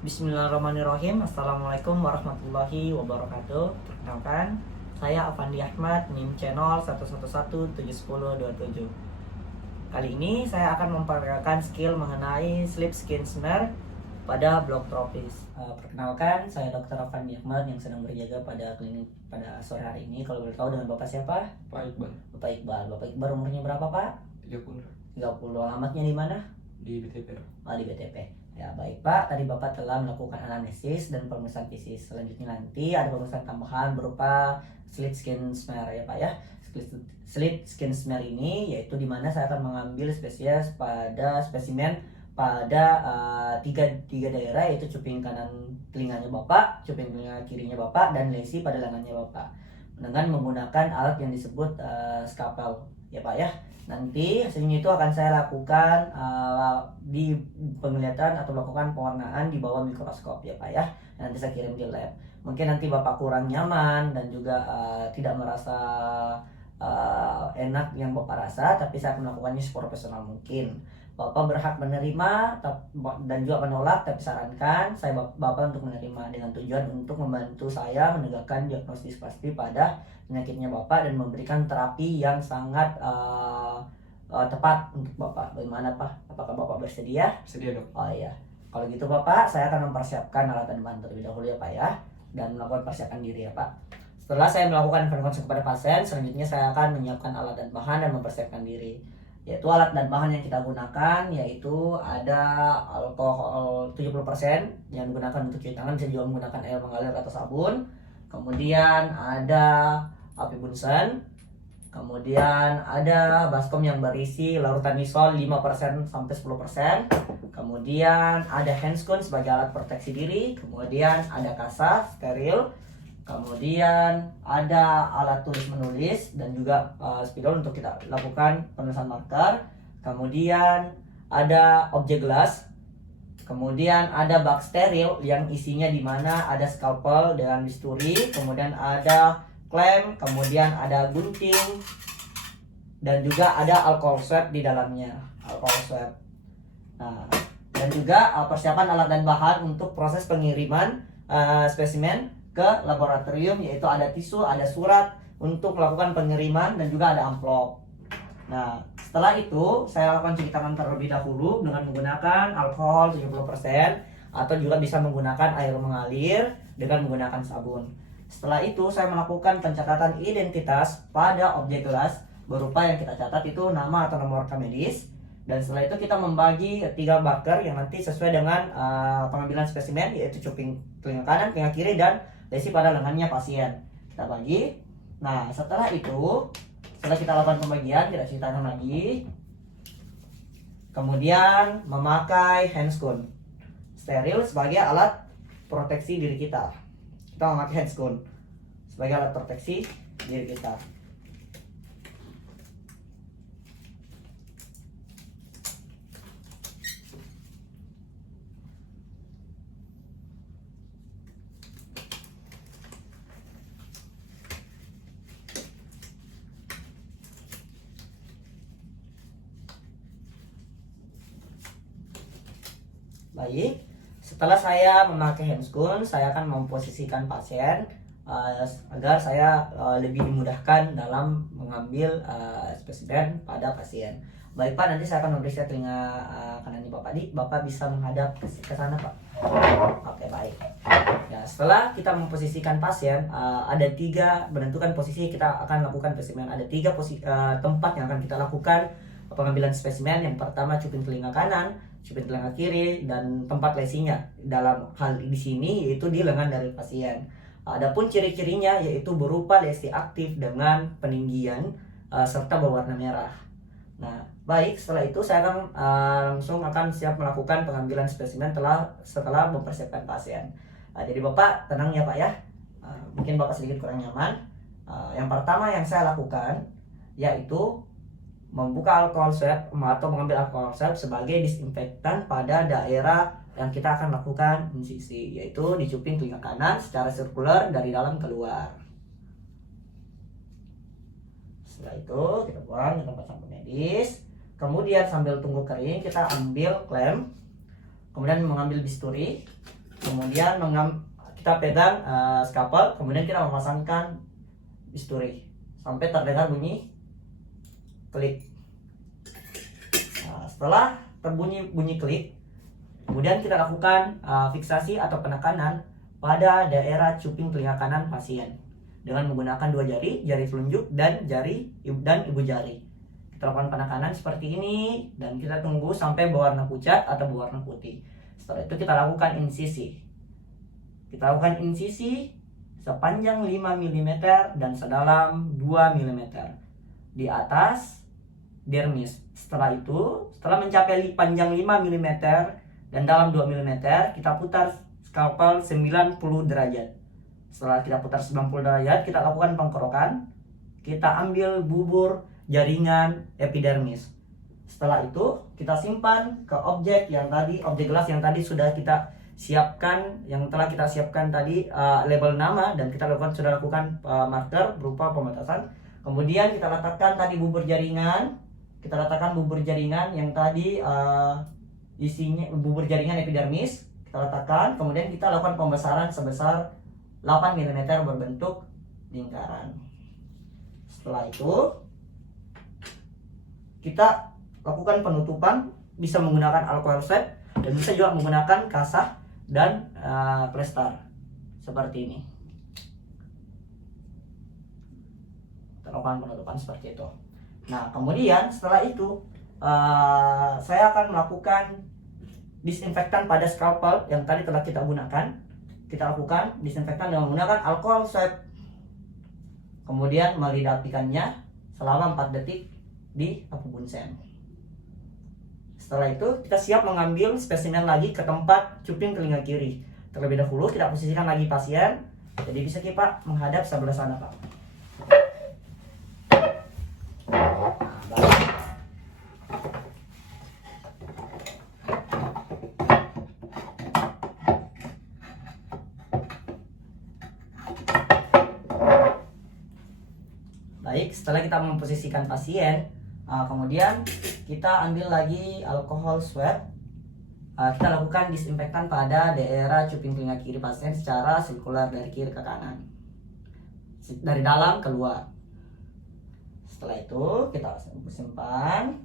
Bismillahirrahmanirrahim. Assalamualaikum warahmatullahi wabarakatuh. Perkenalkan, saya Afandi Ahmad, NIM channel 111711027. Kali ini saya akan memperkenalkan skill mengenai sleep skin smear pada blok tropis. Perkenalkan, saya Dr. Afandi Ahmad yang sedang berjaga pada klinik pada sore hari ini. Kalau boleh tahu dengan Bapak siapa? Pak Iqbal. Bapak Iqbal. Bapak Iqbal umurnya berapa, Pak? 30. 30. Alamatnya di mana? Di BTP. Di BTP. Ya baik Pak, tadi Bapak telah melakukan anamnesis dan pemeriksaan fisik. Selanjutnya nanti ada pemeriksaan tambahan berupa slit skin smear ya Pak ya. Slit skin smear ini yaitu dimana saya akan mengambil spesies pada spesimen pada tiga daerah, yaitu cuping kanan telinganya Bapak, cuping telinga kirinya Bapak, dan lesi pada lengannya Bapak dengan menggunakan alat yang disebut scalpel ya Pak ya. Nanti hasilnya itu akan saya lakukan di penglihatan atau melakukan pewarnaan di bawah mikroskop ya Pak ya. Nanti saya kirim di lab. Mungkin nanti Bapak kurang nyaman dan juga tidak merasa enak yang Bapak rasa, tapi saya akan melakukannya seprofesional mungkin. Bapak berhak menerima dan juga menolak, tapi sarankan saya Bapak untuk menerima dengan tujuan untuk membantu saya menegakkan diagnosis pasti pada penyakitnya Bapak dan memberikan terapi yang sangat tepat untuk Bapak. Bagaimana Pak? Apakah Bapak bersedia? Sedia dok. Oh iya. Kalau gitu Bapak, saya akan mempersiapkan alat dan bahan terlebih dahulu ya Pak ya, dan melakukan persiapan diri ya Pak. Setelah saya melakukan konsultasi kepada pasien, selanjutnya saya akan menyiapkan alat dan bahan dan mempersiapkan diri. Yaitu alat dan bahan yang kita gunakan yaitu ada alkohol 70% yang digunakan untuk cuci tangan, bisa juga menggunakan air mengalir atau sabun. Kemudian ada api bunsen. Kemudian ada baskom yang berisi larutan isol 5% sampai 10%. Kemudian ada handscoon sebagai alat proteksi diri. Kemudian ada kasa steril. Kemudian ada alat tulis menulis dan juga spidol untuk kita lakukan penulisan marker. Kemudian ada objek gelas. Kemudian ada bak steril yang isinya di mana ada scalpel dengan bisturi. Kemudian ada klem. Kemudian ada gunting. Dan juga ada alcohol swab di dalamnya. Alcohol swab. Nah, dan juga persiapan alat dan bahan untuk proses pengiriman spesimen ke laboratorium, yaitu ada tisu, ada surat untuk melakukan pengiriman, dan juga ada amplop. Nah, setelah itu saya lakukan cuci tangan terlebih dahulu dengan menggunakan alkohol 70% atau juga bisa menggunakan air mengalir dengan menggunakan sabun. Setelah itu saya melakukan pencatatan identitas pada objek gelas berupa yang kita catat itu nama atau nomor rekam medis. Dan setelah itu kita membagi 3 marker yang nanti sesuai dengan pengambilan spesimen, yaitu cuping telinga kanan, telinga kiri, dan lesi pada lengannya pasien. Kita bagi. Nah, setelah itu, setelah kita lakukan pembagian, kita cuci tangan lagi. Kemudian memakai handscoon steril sebagai alat proteksi diri kita. Kita memakai handscoon sebagai alat proteksi diri kita. Baik, setelah saya memakai handscoon, saya akan memposisikan pasien agar saya lebih dimudahkan dalam mengambil spesimen pada pasien. Baik Pak, nanti saya akan memeriksa telinga kanan Bapak. Bapak bisa menghadap ke sana Pak. Oke baik. Ya, setelah kita memposisikan pasien, ada 3 menentukan posisi kita akan lakukan spesimen. Ada 3 tempat yang akan kita lakukan pengambilan spesimen. Yang pertama cuping telinga kanan, cuping telinga kiri, dan tempat lesinya. Dalam hal di sini yaitu di lengan dari pasien. Adapun ciri-cirinya yaitu berupa lesi aktif dengan peninggian serta berwarna merah. Nah, baik, setelah itu saya akan langsung akan siap melakukan pengambilan spesimen setelah mempersiapkan pasien. Jadi Bapak tenang ya Pak ya. Mungkin Bapak sedikit kurang nyaman. Yang pertama yang saya lakukan yaitu membuka alkohol swab atau mengambil alkohol swab sebagai disinfektan pada daerah yang kita akan lakukan insisi, yaitu di cuping telinga kanan secara sirkuler dari dalam keluar. Setelah itu kita buang ke tempat sampah medis. Kemudian sambil tunggu kering kita ambil klem, kemudian mengambil bisturi, Kemudian kita pegang scalpel, kemudian kita memasangkan bisturi sampai terdengar bunyi klik. Nah, setelah bunyi klik, kemudian kita lakukan fiksasi atau penekanan pada daerah cuping telinga kanan pasien dengan menggunakan 2 jari, jari telunjuk dan ibu jari. Kita lakukan penekanan seperti ini dan kita tunggu sampai berwarna pucat atau berwarna putih. Setelah itu kita lakukan insisi. Kita lakukan insisi sepanjang 5 mm dan sedalam 2 mm di atas dermis. Setelah itu, setelah mencapai panjang 5 mm dan dalam 2 mm, kita putar scalpel 90 derajat. Setelah kita putar 90 derajat, kita lakukan pengkerokan. Kita ambil bubur jaringan epidermis. Setelah itu, kita simpan ke objek gelas yang tadi sudah kita siapkan, yang telah kita siapkan tadi label nama, dan kita sudah lakukan marker berupa pembatasan. Kemudian kita letakkan tadi bubur jaringan. Kita letakkan bubur jaringan yang tadi isinya bubur jaringan epidermis. Kita letakkan, kemudian kita lakukan pembesaran sebesar 8 mm berbentuk lingkaran. Setelah itu kita lakukan penutupan, bisa menggunakan alkohol swab dan bisa juga menggunakan kasah dan plester seperti ini. Kita lakukan penutupan seperti itu. Nah, kemudian setelah itu saya akan melakukan disinfektan pada scalpel yang tadi telah kita gunakan. Kita lakukan disinfektan dengan menggunakan alkohol swab. Kemudian melidatikannya selama 4 detik di lampu bunsen. Setelah itu kita siap mengambil spesimen lagi ke tempat cuping telinga kiri. Terlebih dahulu kita posisikan lagi pasien. Jadi bisa kita menghadap sebelah sana, Pak. Baik, setelah kita memposisikan pasien, kemudian kita ambil lagi alkohol swab. Kita lakukan disinfektan pada daerah cuping telinga kiri pasien secara sirkular dari kiri ke kanan, dari dalam keluar. Setelah itu kita simpan,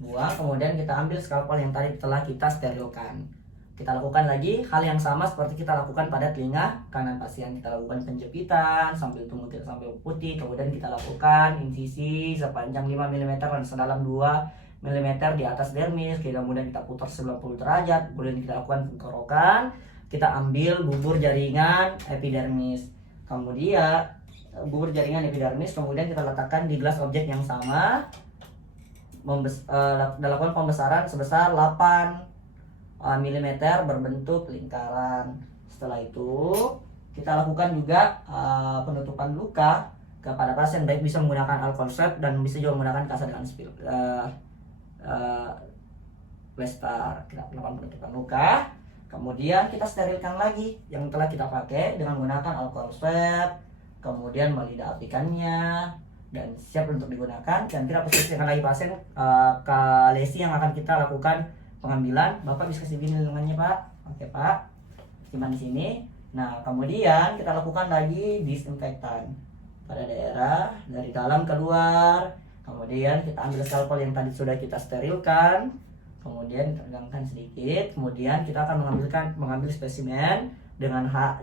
buang, kemudian kita ambil scalpel yang tadi telah kita sterilkan. Kita lakukan lagi hal yang sama seperti kita lakukan pada telinga kanan pasien. Kita lakukan penjepitan sambil tunggu sampai putih, kemudian kita lakukan insisi sepanjang 5 mm dan sedalam 2 mm di atas dermis. Kemudian kita putar 90 derajat, kemudian kita lakukan pengkerokan. Kita ambil bubur jaringan epidermis. Kemudian kita letakkan di gelas objek yang sama. Lakukan pembesaran sebesar 8 mm berbentuk lingkaran. Setelah itu kita lakukan juga penutupan luka kepada pasien, baik bisa menggunakan alkohol swab dan bisa juga menggunakan kasar dengan plester. Kita lakukan penutupan luka, kemudian kita sterilkan lagi yang telah kita pakai dengan menggunakan alkohol swab, kemudian melidatikannya dan siap untuk digunakan. Dan kita posisikan lagi pasien ke lesi yang akan kita lakukan pengambilan. Bapak bisa kasih gini lengannya, Pak. Oke, Pak. Simpan di sini. Nah, kemudian kita lakukan lagi disinfektan pada daerah dari dalam keluar. Kemudian kita ambil scalpel yang tadi sudah kita sterilkan. Kemudian tegangkan sedikit. Kemudian kita akan mengambil spesimen dengan hal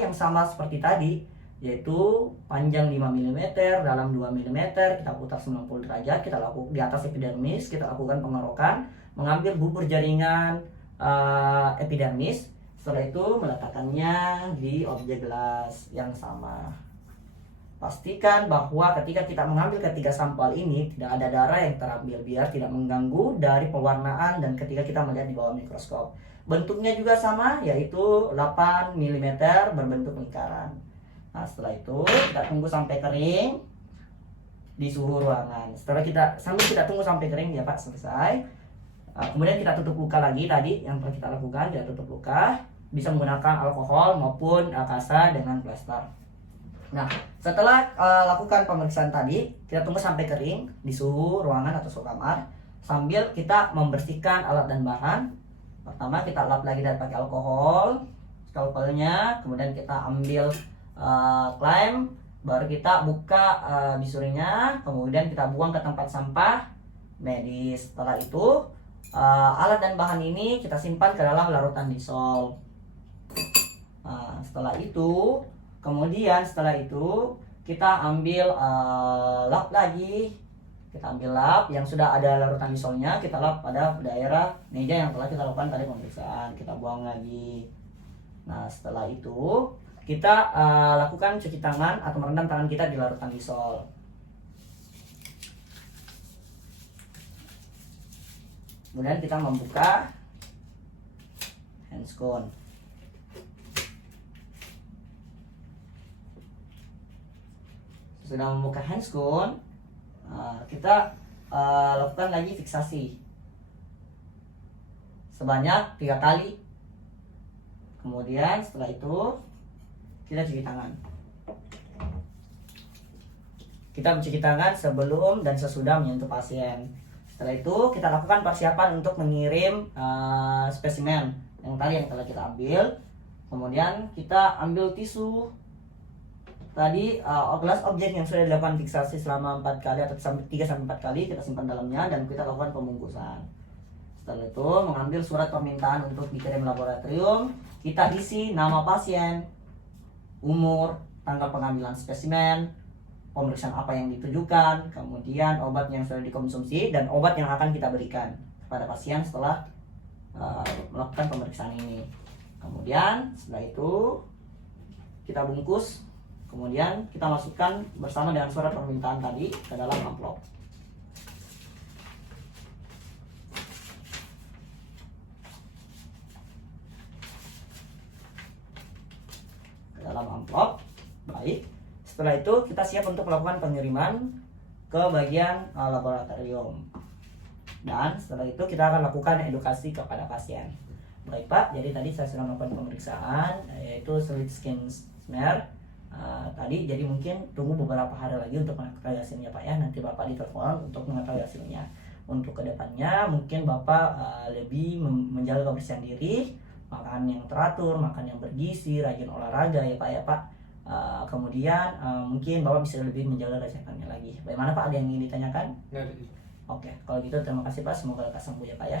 yang sama seperti tadi, yaitu panjang 5 mm, dalam 2 mm. Kita putar 90 derajat. Kita lakukan di atas epidermis. Kita lakukan pengerokan, mengambil bubur jaringan epidermis. Setelah itu meletakkannya di objek gelas yang sama. Pastikan bahwa ketika kita mengambil ketiga sampel ini tidak ada darah yang terambil biar tidak mengganggu dari pewarnaan dan ketika kita melihat di bawah mikroskop. Bentuknya juga sama, yaitu 8 mm berbentuk lingkaran. Nah, setelah itu kita tunggu sampai kering di suhu ruangan. Sambil kita tunggu sampai kering ya, Pak, selesai. Kemudian kita tutup luka lagi tadi yang telah kita lakukan. Kita tutup luka, bisa menggunakan alkohol maupun kasa dengan plester. Nah, setelah lakukan pemeriksaan tadi, kita tunggu sampai kering di suhu ruangan atau suhu kamar sambil kita membersihkan alat dan bahan. Pertama kita lap lagi dan pakai alkohol. scalpelnya, kemudian kita ambil clamp, baru kita buka bisurinya, kemudian kita buang ke tempat sampah medis. Setelah itu alat dan bahan ini kita simpan ke dalam larutan disol. Setelah itu kita ambil lap lagi. Kita ambil lap yang sudah ada larutan disolnya, kita lap pada daerah meja yang telah kita lakukan tadi pemeriksaan, kita buang lagi. Nah, setelah itu kita lakukan cuci tangan atau merendam tangan kita di larutan disol. Kemudian kita membuka handscone. Sudah membuka handscone, kita lakukan lagi fiksasi sebanyak 3 kali. Kemudian setelah itu kita cuci tangan. Kita mencuci tangan sebelum dan sesudah menyentuh pasien. Setelah itu kita lakukan persiapan untuk mengirim spesimen yang tadi yang telah kita ambil. Kemudian kita ambil tisu tadi, gelas objek yang sudah dilakukan fiksasi selama 4 kali atau 3-4 kali kita simpan dalamnya dan kita lakukan pembungkusan. Setelah itu mengambil surat permintaan untuk dikirim laboratorium, kita isi nama pasien, umur, tanggal pengambilan spesimen, pemeriksaan apa yang ditujukan, kemudian obat yang sudah dikonsumsi dan obat yang akan kita berikan kepada pasien setelah melakukan pemeriksaan ini. Kemudian setelah itu kita bungkus, kemudian kita masukkan bersama dengan surat permintaan tadi ke dalam amplop. Ke dalam amplop. Baik. Setelah itu kita siap untuk melakukan pengiriman ke bagian laboratorium. Dan setelah itu kita akan lakukan edukasi kepada pasien. Baik Pak, jadi tadi saya sudah melakukan pemeriksaan yaitu slit skin smear. Tadi jadi mungkin tunggu beberapa hari lagi untuk mengetahui hasilnya Pak ya. Nanti Bapak ditelepon untuk mengetahui hasilnya. Untuk kedepannya mungkin Bapak lebih menjaga kebersihan diri, makan yang teratur, makan yang bergizi, rajin olahraga ya Pak ya Pak. Kemudian mungkin Bapak bisa lebih menjaga kesehatannya lagi. Bagaimana Pak, ada yang ingin ditanyakan? Oke, kalau gitu terima kasih Pak, semoga lekas sembuh ya Pak ya.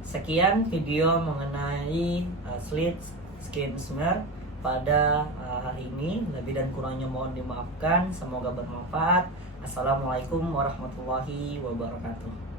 Sekian video mengenai slit skin smear pada hari ini. Lebih dan kurangnya mohon dimaafkan, semoga bermanfaat. Assalamualaikum warahmatullahi wabarakatuh.